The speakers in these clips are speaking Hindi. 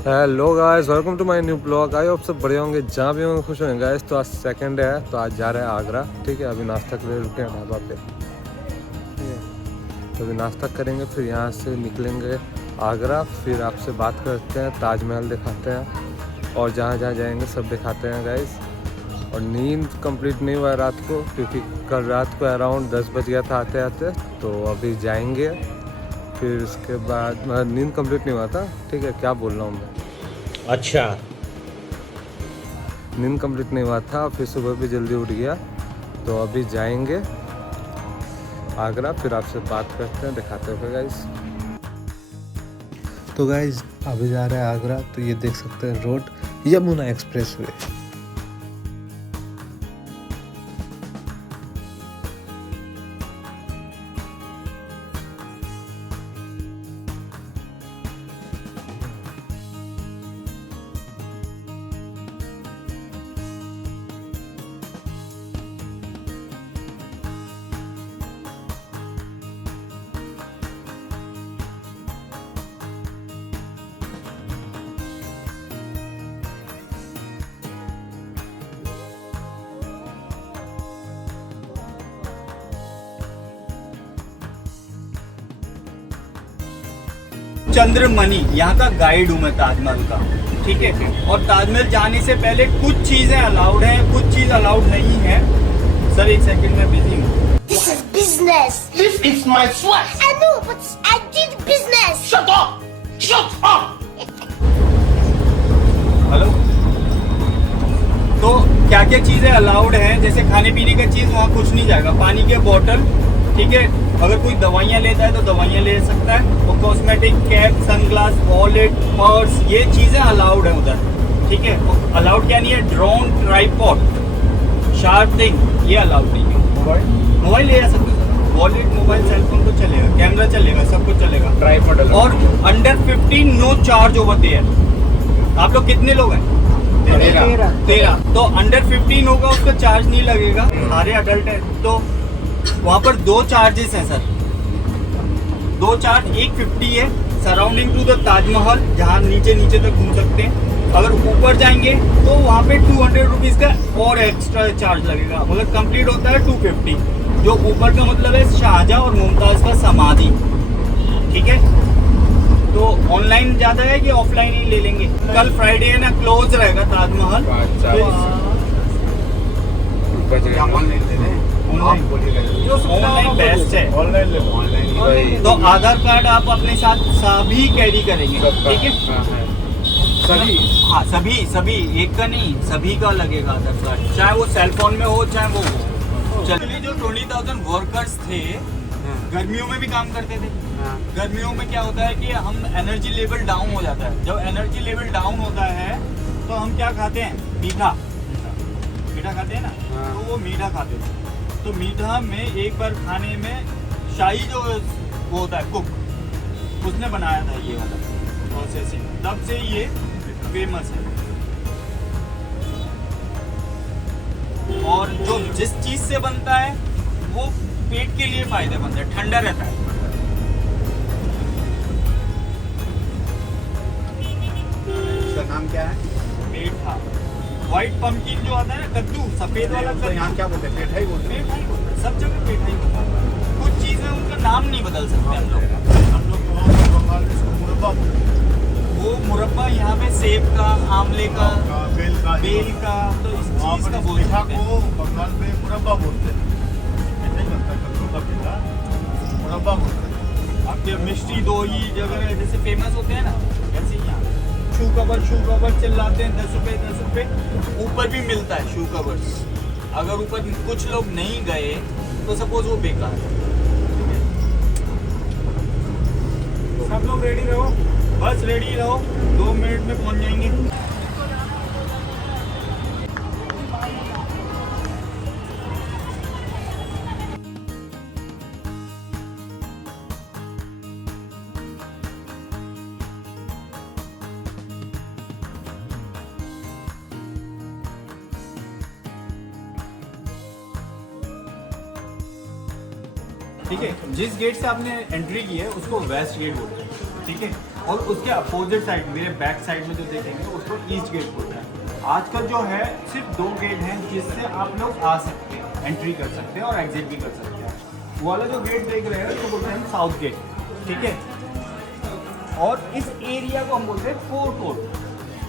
Hello guys, welcome to my new blog. I hope सब बढ़िया होंगे, जहाँ भी होंगे खुश होंगे गाइस। तो आज सेकंड है, तो आज जा रहे हैं आगरा। ठीक है, अभी नाश्ता के लिए रुके हैं ढाबा पे। ठीक है, तो अभी नाश्ता करेंगे, फिर यहाँ से निकलेंगे आगरा। फिर आपसे बात करते हैं, ताजमहल दिखाते हैं और जहाँ जहाँ जाएंगे सब दिखाते हैं गाइस। और नींद कंप्लीट नहीं हुआ रात को, क्योंकि कल रात को अराउंड 10 बज गया था आते आते। तो अभी जाएंगे, फिर उसके बाद नींद कंप्लीट नहीं हुआ था। ठीक है, क्या बोल रहा हूँ मैं, अच्छा। नींद कंप्लीट नहीं हुआ था। फिर सुबह भी जल्दी उठ गया। तो अभी जाएंगे आगरा, फिर आपसे बात करते हैं, दिखाते हुए गाइस। तो गाइस अभी जा रहे हैं आगरा। तो ये देख सकते हैं road, Yamuna express way. Chandramani यहाँ का गाइड हूँ मैं ताजमहल का। ठीक है, और ताजमहल जाने से पहले कुछ चीजें अलाउड हैं, कुछ चीज अलाउड नहीं है। सर एक सेकंड में बिजी हूँ। This is business. This is my flat. I know, but I did business. Shut up! Shut up! Hello, तो क्या क्या चीजें अलाउड हैं? जैसे खाने पीने का चीज वहाँ कुछ नहीं जाएगा। पानी के बोतल, ठीक है, अगर कोई दवाइयाँ लेता है तो दवाइयाँ ले सकता है। और cosmetic, cap, sunglass, wallet, purse, ये चीजें अलाउड है उधर। ठीक है, अलाउड क्या नहीं है? ड्रोन, ट्राइपॉड, शार्प थिंग, ये अलाउड नहीं है। मोबाइल ले जा सकते हो, वॉलेट, मोबाइल, सेलफोन तो चलेगा, कैमरा चलेगा, सब कुछ चलेगा। ट्राइपॉड और under 15 no charge over there. आप लोग कितने लोग हैं? 13। तो अंडर 15 होगा, उसका चार्ज नहीं लगेगा। सारे अडल्ट हैं। तो वहाँ पर 2 चार्जेस हैं सर, 2 चार्ज। एक 50 है सराउंडिंग टू द ताजमहल, जहाँ नीचे नीचे तक घूम सकते हैं। अगर ऊपर जाएंगे तो वहाँ पे 200 रुपीज़ का और एक्स्ट्रा चार्ज लगेगा। मतलब कंप्लीट होता है 250। जो ऊपर का मतलब है शाहजहां और मुमताज़ का समाधि। ठीक है, तो ऑनलाइन ज़्यादा है कि ऑफलाइन ही ले लेंगे? कल फ्राइडे है ना, क्लोज रहेगा ताजमहल। ऑनलाइन बेस्ट है। ऑनलाइन तो आधार कार्ड आप अपने साथ सभी कैरी करेंगे। ठीक है, सभी, हाँ सभी, एक का नहीं, सभी का लगेगा आधार कार्ड, चाहे वो सेल फोन में हो चाहे वो हो। चलिए, जो 20,000 वर्कर्स थे गर्मियों में भी काम करते थे। गर्मियों में क्या होता है कि हम एनर्जी लेवल डाउन हो जाता है। जब एनर्जी लेवल डाउन होता है तो हम क्या खाते हैं? मीठा खाते हैं ना। तो वो मीठा खाते थे। तो मीठा में एक बार खाने में शाही जो वो होता है कुक, उसने बनाया था ये वाला प्रोसेसिंग, तब से ये फेमस है। और जो जिस चीज से बनता है वो पेट के लिए फायदेमंद है, ठंडा रहता है। इसका नाम क्या है? पेठा। व्हाइट पंपकिन जो आता है ना, कद्दू, सफेद वाला तो यहाँ क्या बोलते हैं? पेठा ही बोलते हैं। पेठा ही बोलते हैं, सब जगह पेठा ही बोलते हैं। कुछ चीजें उनका नाम नहीं बदल सकते हम लोग। हम लोग बंगाल में इसको मुरब्बा बोलते हैं। वो मुरब्बा यहाँ पे सेब का, आमले का, बेल का तो इस वहाँ चीज पर का इस बोल पेठा सकते हैं। को बंगाल में मुरब्बा बोलते हैं। ऐसा ही बनता है कद्दू का पेठा, मुरब्बा बोलते हैं। आपके मिष्टी दो ही जगह जैसे फेमस होते हैं ना, वैसे ही यहाँ शू कवर चिल्लाते हैं। 10 रुपए 10 रुपए। ऊपर भी मिलता है शू कवर्स। अगर ऊपर कुछ लोग नहीं गए तो सपोज वो बेकार है। सब लोग रेडी रहो, बस रेडी रहो, 2 मिनट में पहुंच जाएंगे। ठीक है, जिस गेट से आपने एंट्री की है उसको वेस्ट गेट बोलते हैं। ठीक है। और उसके अपोजिट साइड मेरे बैक साइड में जो देखेंगे उसको ईस्ट गेट बोलते हैं। आजकल जो है सिर्फ 2 गेट हैं जिससे आप लोग आ सकते हैं, एंट्री कर सकते हैं और एग्जिट भी कर सकते हैं। वो वाला जो गेट देख रहे हैं उसको बोलते हैं साउथ गेट, ठीक है। और इस एरिया को हम बोलते हैं 4 कोर्ट।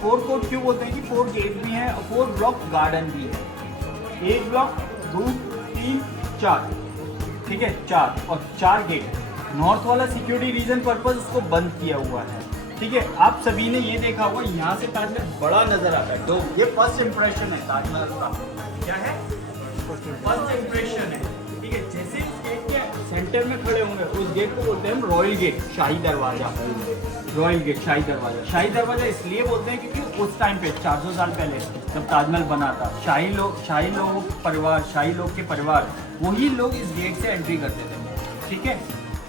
4 कोर्ट क्यों बोलते हैं कि 4 गेट भी हैं और 4 ब्लॉक गार्डन भी है। 1 ब्लॉक 2 3 4, ठीक है, 4 और 4 गेट। नॉर्थ वाला सिक्योरिटी रीजन पर्पस उसको बंद किया हुआ है, ठीक है। आप सभी ने ये देखा होगा यहाँ से ताजमहल बड़ा नजर आता है। तो ये फर्स्ट इंप्रेशन है ताजमहल का। क्या है? फर्स्ट इंप्रेशन है, ठीक है। जैसे इस गेट के सेंटर में खड़े होंगे उस गेट को बोलते हैं हम रॉयल गेट, शाही दरवाजा। रॉयल गेट, शाही दरवाजा। शाही दरवाजा इसलिए बोलते हैं क्योंकि उस टाइम पे 400 साल पहले जब ताजमहल बना था, शाही लोग के परिवार वही लोग इस गेट से एंट्री करते थे, ठीक है।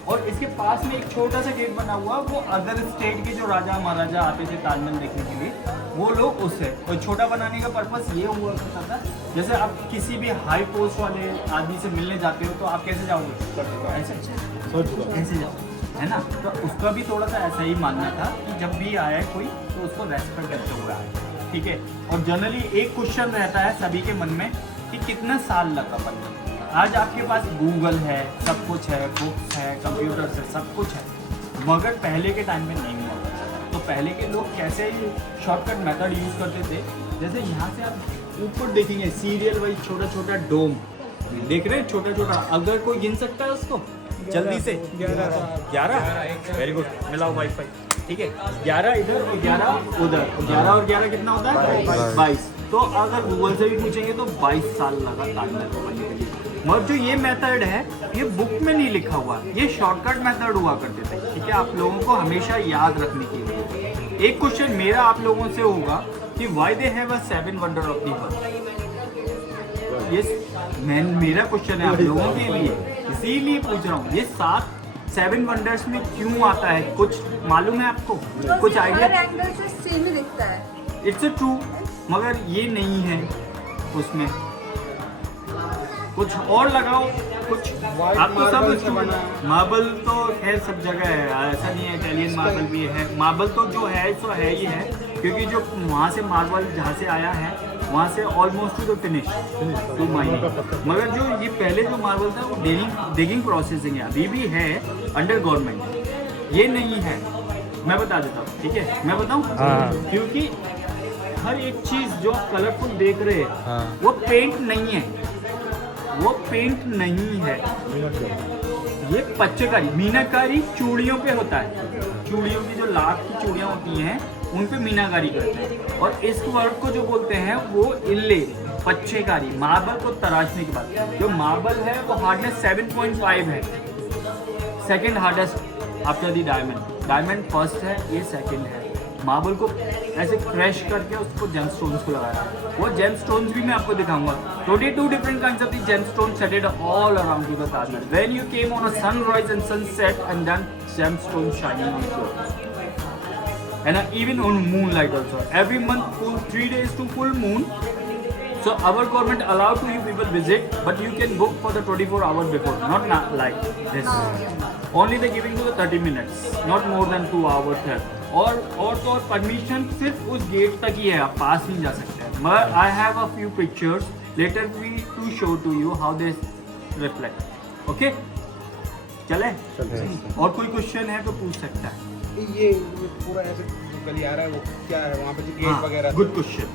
और इसके पास में एक छोटा सा गेट बना हुआ, वो अदर स्टेट के जो राजा महाराजा आते थे ताजमहल देखने के लिए, वो लोग उससे। और छोटा बनाने का पर्पस ये हुआ करता था, जैसे आप किसी भी हाई पोस्ट वाले आदमी से मिलने जाते हो तो आप कैसे जाओगे? ऐसे जाओ, है ना। तो उसका भी थोड़ा सा ऐसा ही मानना था कि जब भी आया कोई तो उसको रेस्पेक्ट करते हुए आए, ठीक है। और जनरली एक क्वेश्चन रहता है सभी के मन में कि कितना साल लगा बनने। आज आपके पास गूगल है, सब कुछ है, बुक्स है, कंप्यूटर है, सब कुछ है, मगर पहले के टाइम में नहीं हुआ करता था। तो पहले के लोग कैसे शॉर्टकट मेथड यूज़ करते थे, जैसे यहाँ से आप ऊपर देखेंगे सीरियल वाइज छोटा छोटा डोम देख रहे हैं, छोटा छोटा। अगर कोई गिन सकता है उसको जल्दी से? 11, वेरी गुड, मिलाओ वाईफाई, ठीक है। 11 इधर और 11 उधर, 11 और 11 कितना होता है? 22। तो अगर गूगल से भी पूछेंगे तो 22 साल लगा ताजमहल को बनने के लिए। मगर जो ये मेथड है ये बुक में नहीं लिखा हुआ, ये शॉर्टकट मेथड हुआ करते थे, ठीक है। आप लोगों को हमेशा याद रखने के लिए एक क्वेश्चन मेरा आप लोगों से होगा कि why they have a 7 wonder of the world. ये मेरा क्वेश्चन है आप लोगों के लिए, इसीलिए पूछ रहा हूँ ये 7 वंडर्स में क्यों आता है, कुछ मालूम है आपको? कुछ आइडिया? एंगल से सेम ही दिखता है। इट्स ट्रू, मगर ये नहीं है, उसमें कुछ और लगाओ, कुछ आपको सब मार्बल तो खैर सब जगह है, ऐसा नहीं है। इटालियन मार्बल भी है, मार्बल तो जो है सो है ही है, क्योंकि जो वहाँ से मार्बल जहाँ से आया है वहाँ से almost to the finish to mining. मगर जो ये पहले जो मार्बल था वो डिगिंग प्रोसेसिंग है, अभी भी है अंडर गवर्नमेंट, ये नहीं है। मैं बता देता हूँ, ठीक है, मैं बताऊँ? क्योंकि हर एक चीज़ जो कलरफुल देख रहे हैं वो पेंट नहीं है, वो पेंट नहीं है, ये पच्चीकारी मीनाकारी चूड़ियों पे होता है। चूड़ियों की जो लाख की चूड़ियाँ होती हैं उन पे मीनाकारी करते हैं। और इस वर्ड को जो बोलते हैं वो इल्ले, पच्चीकारी, मार्बल को तराशने के बाद। जो मार्बल है वो हार्डनेस 7.5 है, second hardest after the diamond. Diamond first है, ये सेकंड है। मार्बल को ऐसे क्रैश करके उसको जेमस्टोन्स को लगाया, वो जेमस्टोन्स भी मैं आपको दिखाऊंगा। 22 different kinds of the gemstones set all around to the Taj Mahal. When you came on a sunrise and sunset and then gemstones shining on floor. And even on moonlight also. Every month full 3 days to full moon. So our government allowed to you people visit, but you can book for the 24 hours before, not like this. Only they giving you the 30 minutes, not more than 2 hours है। और तो और परमिशन सिर्फ उस गेट तक ही है, आप पास नहीं जा सकते हैं। मगर I have a few pictures later we to show to you how they reflect. Okay, चले? और कोई क्वेश्चन है तो पूछ सकता है। ये पूरा ऐसे गली आ रहा है, वो क्या है वहाँ पे जो गेट वगैरह? गुड क्वेश्चन,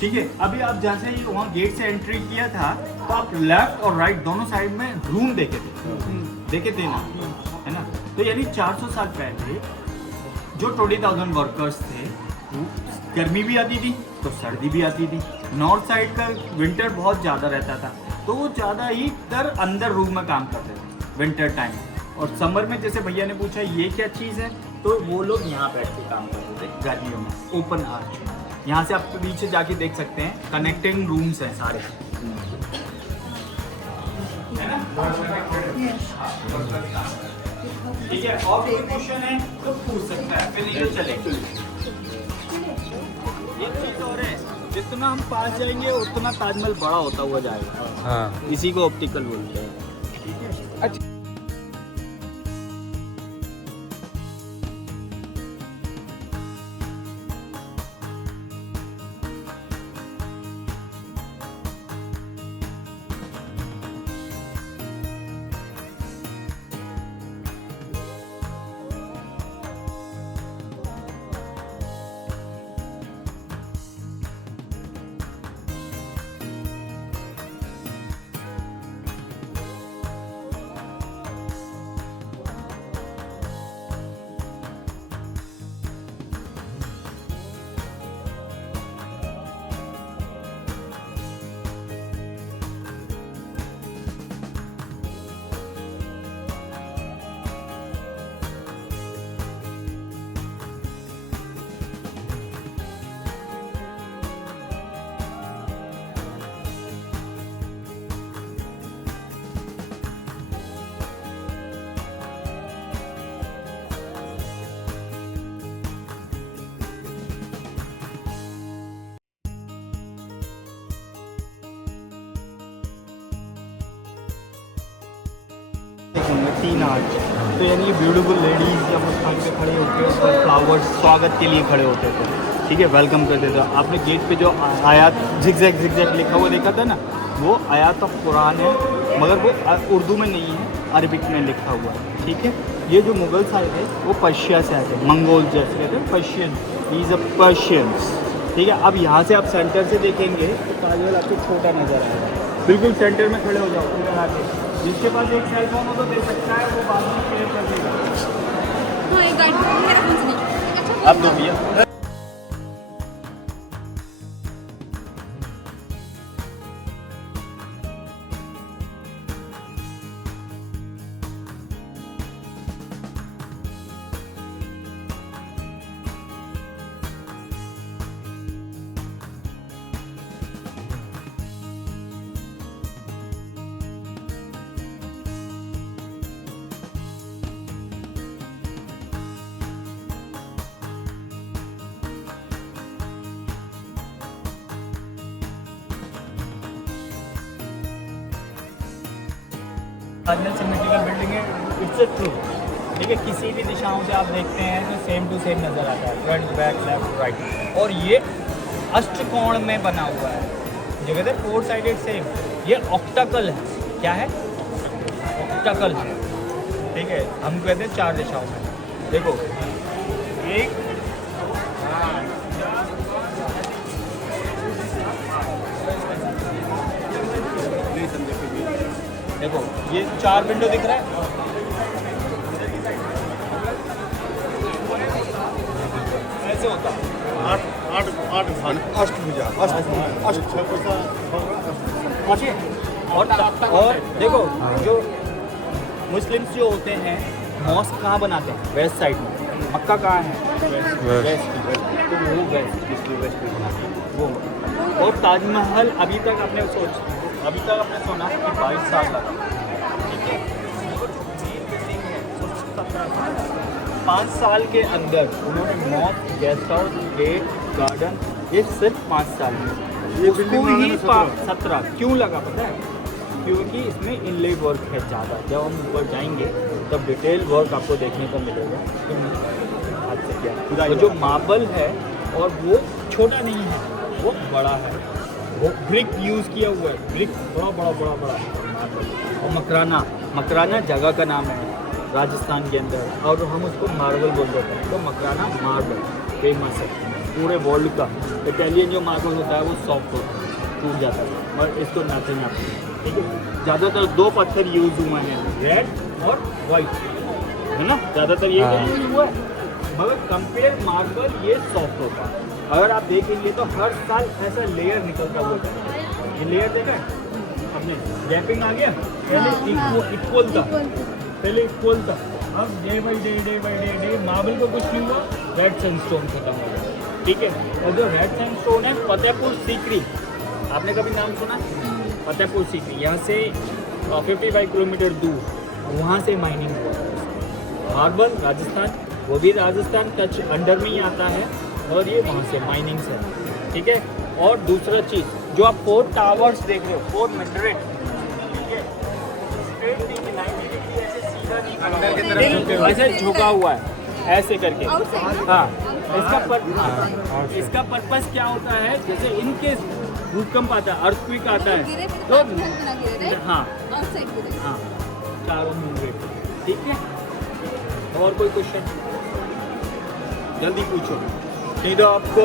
ठीक है। अभी आप जैसे ही वहाँ गेट से एंट्री किया था तो आप लेफ्ट और राइट दोनों साइड में रूम देखे थे ना, है ना। तो यानी 400 साल पहले जो 20,000 वर्कर्स थे, गर्मी भी आती थी तो सर्दी भी आती थी। नॉर्थ साइड का विंटर बहुत ज़्यादा रहता था तो वो ज़्यादा ही अंदर रूम में काम करते थे विंटर टाइम। और समर में जैसे भैया ने पूछा ये क्या चीज़ है, तो वो लोग यहाँ बैठ के काम करते थे गर्मियों में, ओपन आर्च। यहाँ से आप नीचे जाके देख सकते हैं, कनेक्टिंग रूम्स हैं सारे, है ना? ठीक है। और कोई क्वेश्चन है तो पूछ सकता है, फिर नहीं तो चले। एक चीज और है, जितना हम पास जाएंगे उतना ताजमहल बड़ा होता हुआ जाएगा। इसी को ऑप्टिकल बोलते हैं। Scene arch. तो यानी ब्यूटीफुल लेडीज जब उस टाइम पे खड़े होकर उसको फ्लावर्स स्वागत के लिए खड़े होते थे, ठीक है, वेलकम करते थे। आपने गेट पे जो आयात झिकझैक लिखा हुआ देखा था ना, वो आयात ऑफ कुरान है, मगर वो उर्दू में नहीं है, अरबिक में लिखा हुआ है, ठीक है। ये जो मुगल साइड है वो पर्शिया से आते हैं, मंगोल जैसे कहते हैं, पर्शियन, दीज आर पर्शियंस, ठीक है। अब यहाँ से आप सेंटर से देखेंगे तो ताजमहल आपको छोटा नज़र आएगा, बिल्कुल सेंटर में खड़े हो जाओ इधर आके। जिसके पास एक सेल फोन हो तो दे सकता है, वो बाद में शेयर कर देगा। हाँ एक गाइड मेरा फोन से नहीं अच्छा अब दो भैया। ताजमहल सिमेट्रिकल बिल्डिंग है, इट्स अ ट्रू, ठीक है। किसी भी दिशाओं से आप देखते हैं तो सेम टू सेम नज़र आता है, फ्रंट बैक लेफ्ट राइट। और ये अष्टकोण में बना हुआ है, जो कहते हैं 4 साइडेड सेम, ये ऑक्टाकल है। क्या है? ऑक्टाकल है, ठीक है। हम कहते हैं 4 दिशाओं में। देखो एक देखो ये 4 विंडो दिख रहा है, ऐसे होता है। और देखो जो मुस्लिम्स जो होते हैं मॉस्क कहाँ बनाते हैं? वेस्ट साइड में। मक्का कहाँ है? वेस्ट, तो वो वेस्ट वो। और ताजमहल अभी तक आपने सुना है कि 22 साल लगा, ठीक है। 5 साल के अंदर उन्होंने mosque, guest house, gate, garden, ये सिर्फ 5 साल में। उसको ही 17 क्यों लगा पता है? क्योंकि इसमें इनले वर्क है ज़्यादा। जब हम ऊपर जाएंगे तब डिटेल वर्क आपको देखने को मिलेगा। अच्छा क्या तो जो मार्बल है, और वो छोटा नहीं है, वो बड़ा है, वो ब्रिक यूज़ किया हुआ है, ब्रिक बड़ा मार्बल। और मकराना जगह का नाम है राजस्थान के अंदर, और हम उसको मार्बल बोल देते हैं। तो मकराना मार्बल फेमस है पूरे वर्ल्ड का। इटालियन जो मार्बल होता है वो सॉफ्ट होता है, टूट जाता है, और इसको नथिंग आप, ठीक है। ज़्यादातर 2 पत्थर यूज़ हुए हैं, रेड और वाइट, है ना, ज़्यादातर ये यूज़ हुआ है। मगर कंपेयर मार्बल ये सॉफ्ट होता है। अगर आप देखेंगे तो हर साल ऐसा लेयर निकलता हुआ है। ये लेयर देखा है हमने, रैपिंग आ गया, पहले इक्वल था, अब डे बाई डे मार्बल को कुछ नहीं हुआ, रेड सैंडस्टोन खत्म हो गया, ठीक है। और जो रेड सैंडस्टोन है फतेहपुर सीकरी, आपने कभी नाम सुना? फतेहपुर सीकरी यहाँ से 55 किलोमीटर दूर, वहाँ से माइनिंग हुआ। मार्बल राजस्थान, वो भी राजस्थान टच अंडर में ही आता है, और ये वहाँ से माइनिंग से, ठीक है। और दूसरा चीज़ जो आप 4 टावर्स देख रहे हो, 4 मिनरेट, ठीक है, स्ट्रेट नहीं, 90 डिग्री ऐसे सीधा नहीं, ऐसे झुका हुआ है ऐसे करके। हाँ, इसका पर्पस क्या होता है? जैसे इनके भूकंप आता है, अर्थक्वेक आता है, तो हाँ चारों मिनरेट, ठीक है। और कोई क्वेश्चन जल्दी पूछो, नहीं तो आपको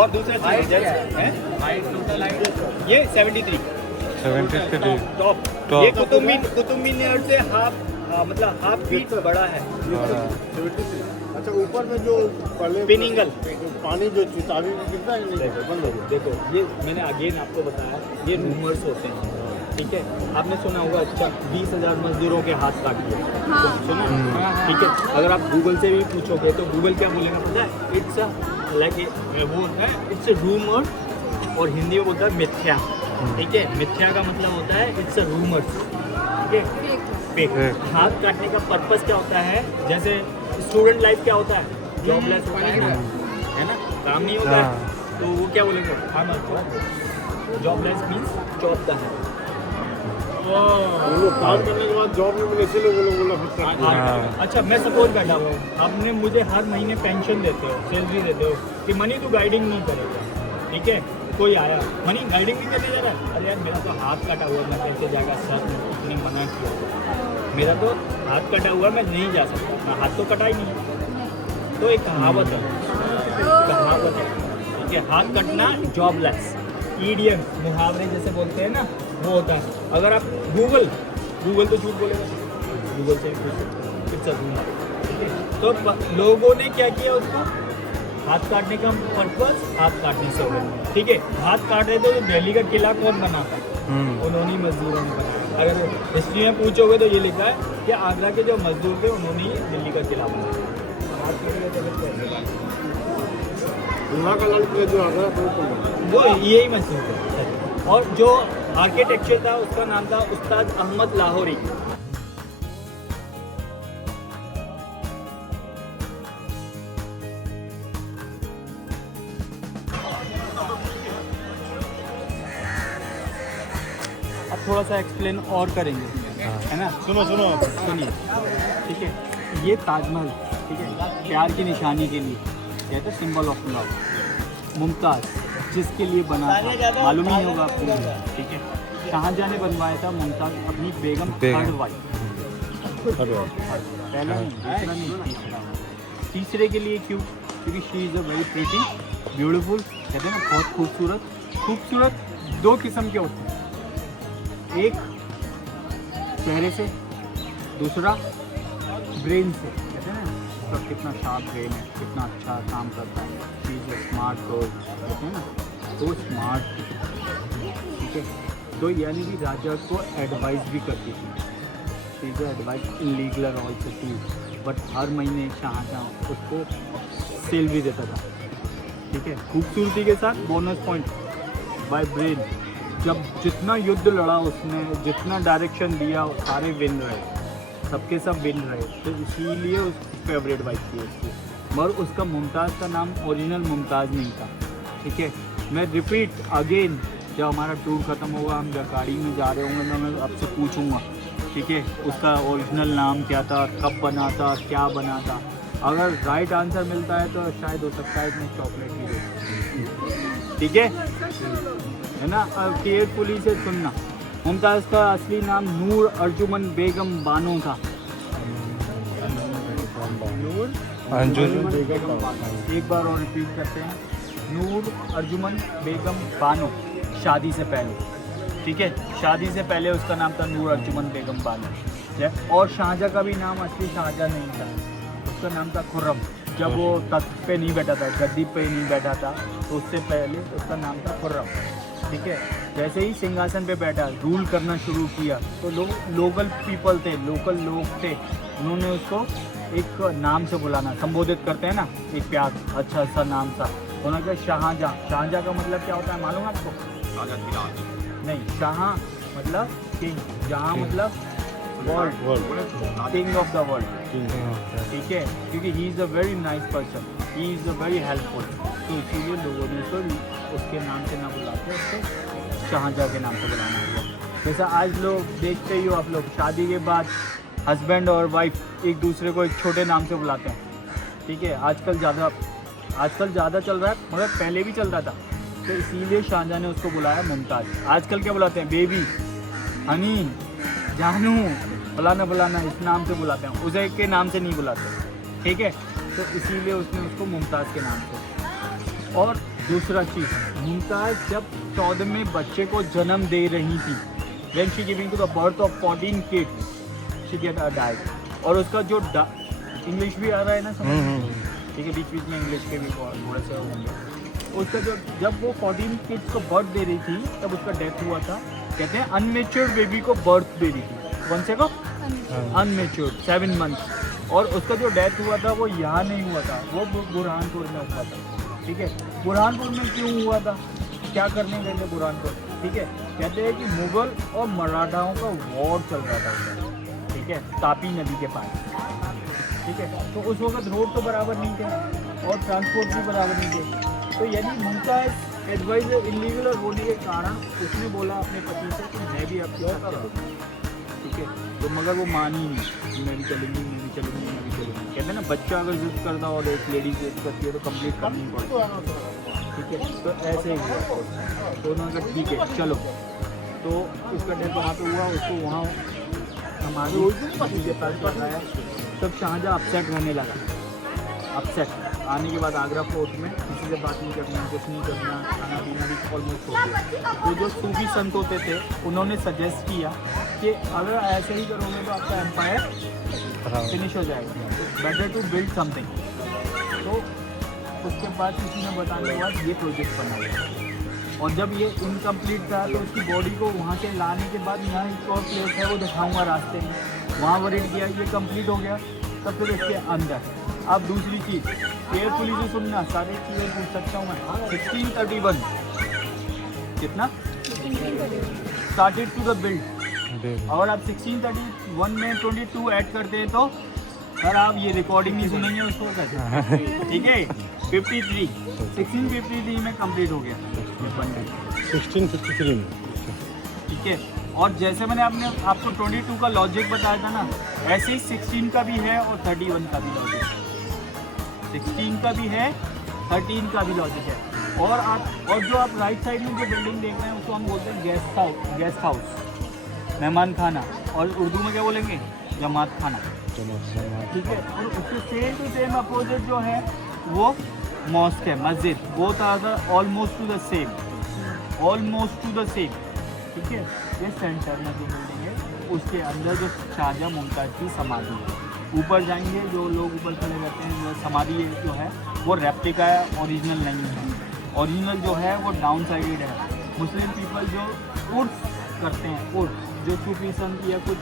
और दूसरा चीज़ है ये 73 टॉप। ये कुतुब मीनार से हाफ फीट बड़ा है। अच्छा, ऊपर में जो पिनिंगल पानी जो चितावी में गिरता है, नहीं बंद हो गया। देखो ये मैंने अगेन आपको बताया, ये रूमर्स होते हैं, ठीक है। आपने सुना होगा, अच्छा 20,000 मजदूरों के हाथ काट दिए, सुना? ठीक है। अगर आप गूगल से भी पूछोगे तो गूगल क्या बोलेगा पता है? इट्स वो होता है, इट्स अ रूमर, और हिंदी में बोलता है मिथ्या, ठीक है। मिथ्या का मतलब होता है इट्स अ रूमर, ठीक है, फेक। हाथ काटने का पर्पस क्या होता है? जैसे स्टूडेंट लाइफ क्या होता है? जॉबलेस होता है ना, काम नहीं होता है, तो वो क्या बोलेंगे? जॉबलेस मीन्स जॉब का है। लोग काम करने के बाद जॉब में मिले से लोगों बोला फिर अच्छा मैं सपोज बैठा हुआ हूँ, आपने मुझे हर महीने पेंशन देते हो, सैलरी देते हो कि मनी तू गाइडिंग नहीं करेगा, ठीक है। कोई आया मनी गाइडिंग नहीं करने जा रहा है, अरे यार मेरा तो हाथ कटा हुआ, मैं कैसे जाएगा, सर ने इतनी मना किया, मेरा तो हाथ कटा हुआ, मैं नहीं जा सकता, मैं हाथ तो कटा ही नहीं। तो एक कहावत है, ठीक है, हाथ कटना जॉबलेस, ईडियम मुहावरे जैसे बोलते हैं ना, वो होता है। अगर आप गूगल तो झूठ बोलेगा, गूगल से पिक्चर ढूंढना, ठीक है। तो लोगों ने क्या किया, उसको हाथ काटने का पर्पस हाथ काटने से हो, ठीक है। हाथ काट रहे थे तो दिल्ली का किला कौन बना था, उन्होंने मजदूरों ने बनाया। अगर हिस्ट्री में पूछोगे तो ये लिखा है कि आगरा के जो मजदूर थे उन्होंने ही दिल्ली का किला बनाया। हाथ काट रहे थे का लड़का जो आगरा वो यही मशहूर है। और जो आर्किटेक्चर था उसका नाम था उस्ताद अहमद लाहौरी। अब थोड़ा सा एक्सप्लेन और करेंगे, है ना। सुनो सुनिए, ठीक है। ये ताजमहल, ठीक है, प्यार की निशानी के लिए कहते हैं, सिंबल ऑफ लव। मुमताज़ जिसके लिए बना था मालूम ही होगा आपको, ठीक है। शाहजहाँ ने बनवाया था मुमताज़ अपनी बेगम थर्ड वाइफ, पहला नहीं, दूसरा नहीं, तीसरा। तीसरे के लिए क्यों? क्योंकि she is a very pretty beautiful, कहते हैं ना, बहुत खूबसूरत। दो किस्म के होते हैं, एक चेहरे से, दूसरा ब्रेन से, कहते हैं ना, उसका कितना शार्प ब्रेन है, कितना अच्छा काम करता है, she is a smart girl, कहते हैं ना, तो स्मार्ट, ठीक है। तो यानी कि राजा को एडवाइस भी करती थी, she is advice in legal also too, but हर महीने शाहजहाँ उसको सेल भी देता था, ठीक है। खूबसूरती के साथ बोनस पॉइंट बाय ब्रेन। जब जितना युद्ध लड़ा उसने, जितना डायरेक्शन दिया, सारे विन रहे, सबके सब विन रहे, तो इसीलिए उसकी फेवरेट वाइफ थी उसकी। मगर उसका मुमताज़ का नाम ओरिजिनल मुमताज़ नहीं था, ठीक है। मैं रिपीट अगेन, जब हमारा टूर ख़त्म होगा, हम जब गाड़ी में जा रहे होंगे, तो मैं आपसे पूछूंगा, ठीक है, उसका ओरिजिनल नाम क्या था, कब बना था, क्या बना था। अगर राइट आंसर मिलता है तो शायद हो सकता है इसमें चॉकलेट भी दे, ठीक है ना। केयरफुली से सुनना। मुमताज़ का असली नाम नूर अर्जुमन बेगम बानो था। नूर अर्जुमन बेगम बानो, एक बार और रिपीट करते हैं, नूर अर्जुमन बेगम बानो, शादी से पहले, ठीक है। शादी से पहले उसका नाम था नूर अर्जुमन बेगम बानो। और शाहजहाँ का भी नाम असली शाहजहाँ नहीं था, उसका नाम था खुर्रम। जब वो तख्त पे नहीं बैठा था, गद्दी पे नहीं बैठा था, तो उससे पहले उसका नाम था खुर्रम, ठीक है। जैसे ही सिंहासन पे बैठा, रूल करना शुरू किया, तो लोकल पीपल थे, लोकल लोग थे, उन्होंने उसको एक नाम से बुलाना, संबोधित करते हैं ना, एक प्यार अच्छा सा नाम था, उन्होंने कहा शाहजहाँ। शाहजहाँ का मतलब क्या होता है मालूम है आपको? नहीं, शाह मतलब किंग, जहाँ मतलब world, king of the world, ठीक है। क्योंकि he is a very nice person, he is a very helpful, तो इसीलिए लोगों ने उसको उसके नाम से ना बुलाते, उसको शाहजहाँ के नाम से बुलाना हुआ। जैसा आज लोग देखते ही हो आप लोग, शादी के बाद हस्बैंड और वाइफ एक दूसरे को एक छोटे नाम से बुलाते हैं, ठीक है। आजकल ज़्यादा चल रहा है, मगर पहले भी चल रहा था, तो इसीलिए शाहजहाँ ने उसको बुलाया मुमताज़। आजकल क्या बुलाते हैं? बेबी, हनी, जानू, फलाना इस नाम से बुलाते हैं, उसे के नाम से नहीं बुलाते, ठीक है। तो इसीलिए उसने उसको मुमताज़ के नाम से। और दूसरा चीज़, मुमताज़ जब 14वें बच्चे को जन्म दे रही थी, when she giving to the birth of 14 kids, she get died. और उसका जो इंग्लिश भी आ रहा है ना समझ, ठीक है, बीच में इंग्लिश के भी थोड़े से होंगे। उसका जब वो 14 किड्स को बर्थ दे रही थी, तब उसका डेथ हुआ था। कहते हैं अनमेच्योर्ड बेबी को बर्थ दे रही थी, कौन से को? अनमेच्योर्ड, 7 मंथ्स। और उसका जो डेथ हुआ था वो यहाँ नहीं हुआ था, वो बुरहानपुर में हुआ था, ठीक है। बुरहानपुर में क्यों हुआ था, क्या करने गए थे बुरहानपुर, ठीक है। कहते हैं कि मुगल और मराठाओं का वॉर चल रहा था, ठीक है, तापी नदी के पास, ठीक है। तो उस वक्त रोड तो बराबर नहीं थे और ट्रांसपोर्ट भी बराबर नहीं थे, तो यानी मुमताज़ एडवाइस इलीगल होने के कारण उसने बोला अपने पति से कि मैं भी आपके साथ चलूँगा, ठीक है। तो मगर वो मानी नहीं, मैं भी चलूँगी, मैं भी चलूँगी, मैं भी चलूँगी। कहते हैं ना, बच्चा अगर जिद करता और एक लेडी जिद करती है तो कंप्लीट करनी पड़ती है, ठीक है। तो ऐसे ही हुआ, तो उन्होंने कहा ठीक है चलो। तो उसका डेथ वहाँ पे हुआ, उसको वहाँ हमारे पति के पास बताया। तब शाहजहाँ अपसेट रहने लगा, अपसेट आने के बाद आगरा फोर्ट में किसी से बात नहीं करना, कुछ नहीं करना, खाना पीना भी ऑलमोस्ट हो गया। तो जो सूफी संत होते थे उन्होंने सजेस्ट किया कि अगर ऐसे ही करोगे तो आपका एम्पायर फिनिश हो जाएगा, बेटर टू बिल्ड समथिंग। तो उसके बाद किसी ने बताने के बाद ये प्रोजेक्ट बना गया। और जब ये इनकम्प्लीट था तो उसकी बॉडी को वहाँ से लाने के बाद यहाँ एक और प्लेस है, वो दिखाऊंगा रास्ते में, वहाँ वरीड किया, ये कंप्लीट हो गया। तब फिर इसके अंदर अब दूसरी चीज़ केयरफुली से सुनना, सारे चीज़ें पूछ सकता हूँ मैं। 1631 कितना स्टार्टेड टू द बिल्ड, और आप 1631 में 22 ऐड करते हैं तो सर आप ये रिकॉर्डिंग नहीं सुनेंगे उसको कैसे, ठीक है। 1653 में कंप्लीट हो गया ये बंडल, 1653 में, ठीक है। और जैसे मैंने आपको 22 का लॉजिक बताया था ना, ऐसे ही 16 का भी है और 31 का भी लॉजिक है। 16 का भी है, 13 का भी लॉजिक है। और जो आप राइट साइड में जो बिल्डिंग देख रहे हैं उसको हम बोलते हैं गेस्ट हाउस, मेहमान खाना, और उर्दू में क्या बोलेंगे, जमात खाना, ठीक है। और उसके सेम टू सेम अपोजिट जो है वो मॉस्क है, मस्जिद, वो था almost to the same, almost to the same, ठीक है। ये सेंटर में जो बिल्डिंग है उसके अंदर जो शाहजहाँ मुमताज़ की समाधि है, ऊपर जाएंगे जो लोग ऊपर चले जाते हैं, वो समाधि जो है वो रेप्लिका है, ओरिजिनल नहीं है। ओरिजिनल जो है वो डाउन साइडेड है। मुस्लिम पीपल जो उर्स करते हैं, उर्स जो सूफी संत या कुछ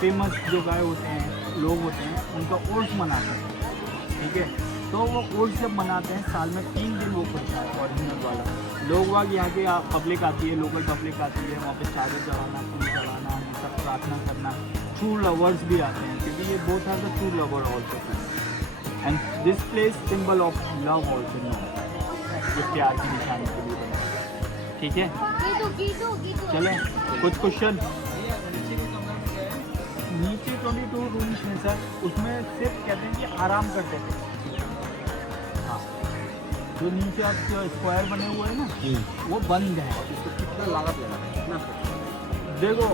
फेमस जो गाय होते हैं, लोग होते हैं, उनका उर्स मनाते हैं, ठीक है। तो वो उर्स जब मनाते हैं साल में 3 दिन वो खुलता है ओरिजिनल वाला। लोग वहाँ यहाँ के पब्लिक आती है, लोकल पब्लिक आती है, वहाँ पे चादर चढ़ाना, फूल चढ़ाना, ये सब प्रार्थना करना। ट्रू लवर्स भी आते हैं क्योंकि ये both are the true lover also, and this place symbol of love also, ये प्यार की निशानी के लिए बना है, ठीक है। चलें कुछ क्वेश्चन। नीचे 22 रूम्स हैं सर, उसमें सिर्फ कहते हैं कि आराम करते थे। हाँ, जो नीचे आप जो स्क्वायर बने हुए हैं ना वो बंद है। इसको कितना लागत लगा, देखो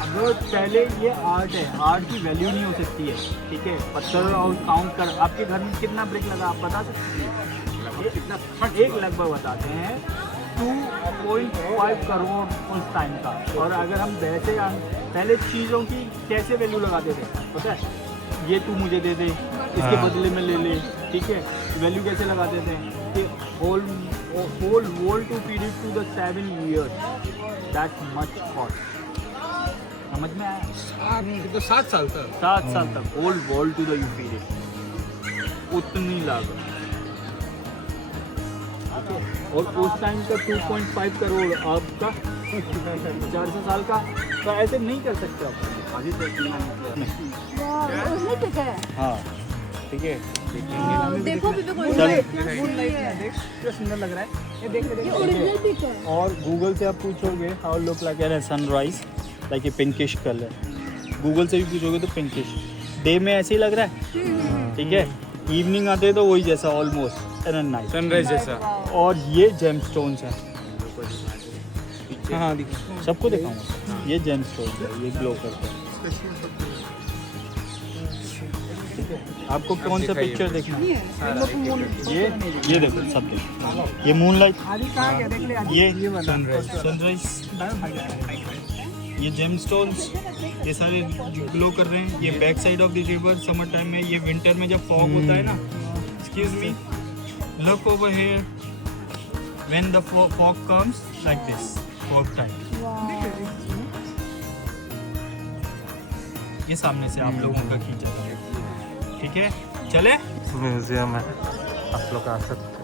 अगर पहले ये आर्ट है, आर्ट की वैल्यू नहीं हो सकती है, ठीक है। पत्थर और काउंट कर, आपके घर में कितना ब्रिक लगा आप बता सकते हैं? कितना, एक लगभग बताते हैं 2.5 करोड़ उस टाइम का। और अगर हम वैसे पहले चीज़ों की कैसे वैल्यू लगाते थे पता है, ये तू मुझे दे दे, इसके बदले में ले ले, ठीक है। वैल्यू कैसे लगाते थे कि whole wall to feed it to the 7 years, that much cost. समझ में आया? तो 7 साल तक, 7 साल तक whole wall to the you feed it, उतनी लागत। और उस टाइम का 2.5 करोड़ आपका 400 साल का, तो ऐसे नहीं कर सकते आप अभी हाँ, ठीक है। देखो भी क्या सुंदर लग रहा है ये, देख ले। और गूगल से आप पूछोगे how look like an sunrise, like a pinkish colour, Google से भी पूछोगे तो पिंकिश। डे में ऐसे ही लग रहा है, ठीक है। इवनिंग आते तो वही जैसा ऑलमोस्ट एंड नाइट सनराइज जैसा। और ये जेमस्टोन्स है, हाँ दिखा, सबको दिखाऊंगा। ये जेमस्टोन्स है, ये ग्लो करते हैं। आपको कौन सा पिक्चर देखना है? ये देखो, सब देखो, ये मूनलाइट, ये सनराइज, ये जेमस्टोन्स, ये सारे ग्लो कर रहे हैं। ये back side of the river summer time में, ये विंटर में जब फॉग होता है ना, excuse me, look over here when the fog comes like this, fog time. ये सामने से आप लोगों का खींचा है, ठीक है। चले म्यूजियम है, आप लोग आ सकते हैं।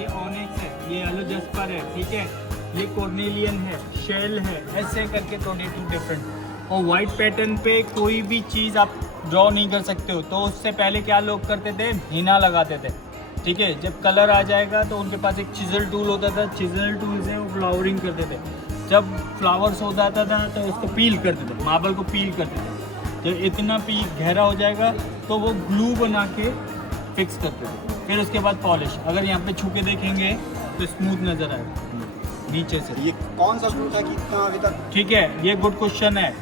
ये ऑनिक्स है, ये येलो जस्पर है, ठीक है, ये कॉर्नेलियन है, शेल है, ऐसे करके 22 डिफरेंट। और वाइट पैटर्न पे कोई भी चीज़ आप ड्रॉ नहीं कर सकते हो, तो उससे पहले क्या लोग करते थे, हिना लगाते थे, ठीक है। जब कलर आ जाएगा तो उनके पास एक चिजल टूल होता था, चिजल टूल से वो फ्लावरिंग करते थे। जब फ्लावर्स हो जाता था तो उसको पील करते थे, मार्बल को पील करते थे। जब इतना पील गहरा हो जाएगा तो वो ग्लू बना के फिक्स करते थे। फिर उसके बाद पॉलिश, अगर यहाँ पे छू के देखेंगे तो स्मूथ नज़र आएगा नीचे से। ये कौन सा ग्लू था कि इतना अभी तक? ठीक है, ये गुड क्वेश्चन है,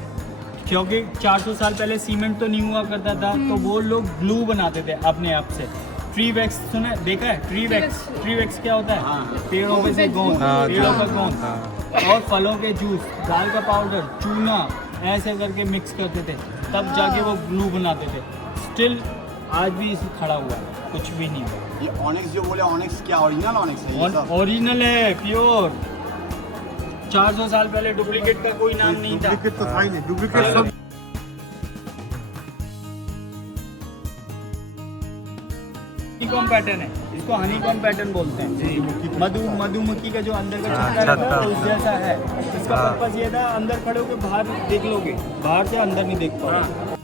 क्योंकि 400 साल पहले सीमेंट तो नहीं हुआ करता था, तो वो लोग ग्लू बनाते थे अपने आप से। ट्री वैक्स सुना है, देखा है ट्री वैक्स? ट्री वैक्स क्या होता है? पेड़ों पे से गोंद, पेड़ों का गोंद और फलों के जूस, दाल का पाउडर, चूना, ऐसे करके मिक्स करते थे, तब जाके वो ग्लू बनाते थे। स्टिल आज भी इसे खड़ा हुआ है, कुछ भी नहीं हुआ। ये ऑनिक्स जो बोले, ऑनिक्स क्या ओरिजिनल ऑनिक्स है ये सब? ओरिजिनल है, प्योर। 400 साल पहले डुप्लीकेट का कोई नाम नहीं था। डुप्लीकेट तो था ही नहीं, डुप्लीकेट सब हनीकॉम पैटर्न है, इसको हनीकॉम पैटर्न बोलते हैं। मधुमक्खी का जो अंदर का छत्ता रहता है उस जैसा है। इसका पर्पस ये था, अंदर खड़े होकर बाहर देख लोगे, बाहर से अंदर नहीं देख पाओगे।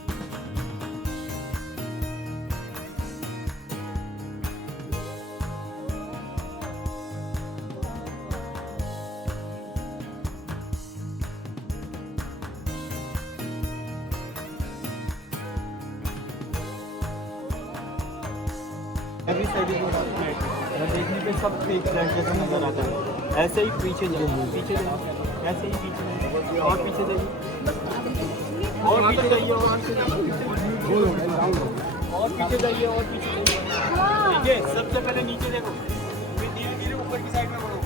देखने पे सब एक जैसा नजर आता है। ऐसे ही पीछे जाओ, पीछे जाओ, ऐसे ही पीछे जाइए, और पीछे जाइए, और पीछे जाइए, और पीछे जाइए, और पीछे जाइए। ठीक है, सबसे पहले नीचे देखो, फिर धीरे धीरे ऊपर की साइड में बढ़ो।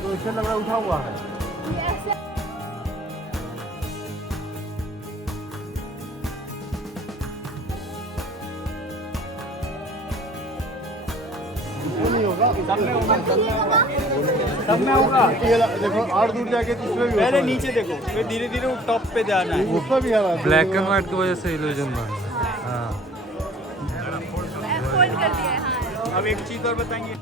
तो इससे लग रहा उठा हुआ है। नहीं होगा, सब में होगा, सब में होगा। ये देखो और दूर जाके तो उसमें भी पहले नीचे देखो, फिर धीरे धीरे वो टॉप पे जाना है। उसमें भी आ रहा है। ब्लैक एंड व्हाइट की वजह से इल्यूजन बन रहा है। हाँ, फोल्ड कर दिया है, हाँ। अब एक चीज़ और बताएंगे,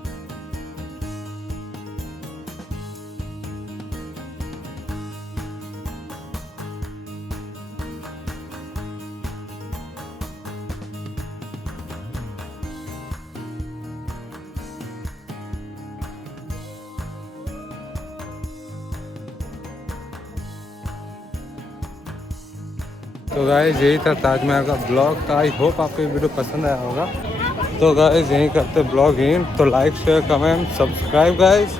तो गाइस यही था ताजमहल का ब्लॉग। तो आई होप आपको ये वीडियो पसंद आया होगा। तो गाइस यहीं करते ब्लॉग इन। तो like share comment subscribe guys.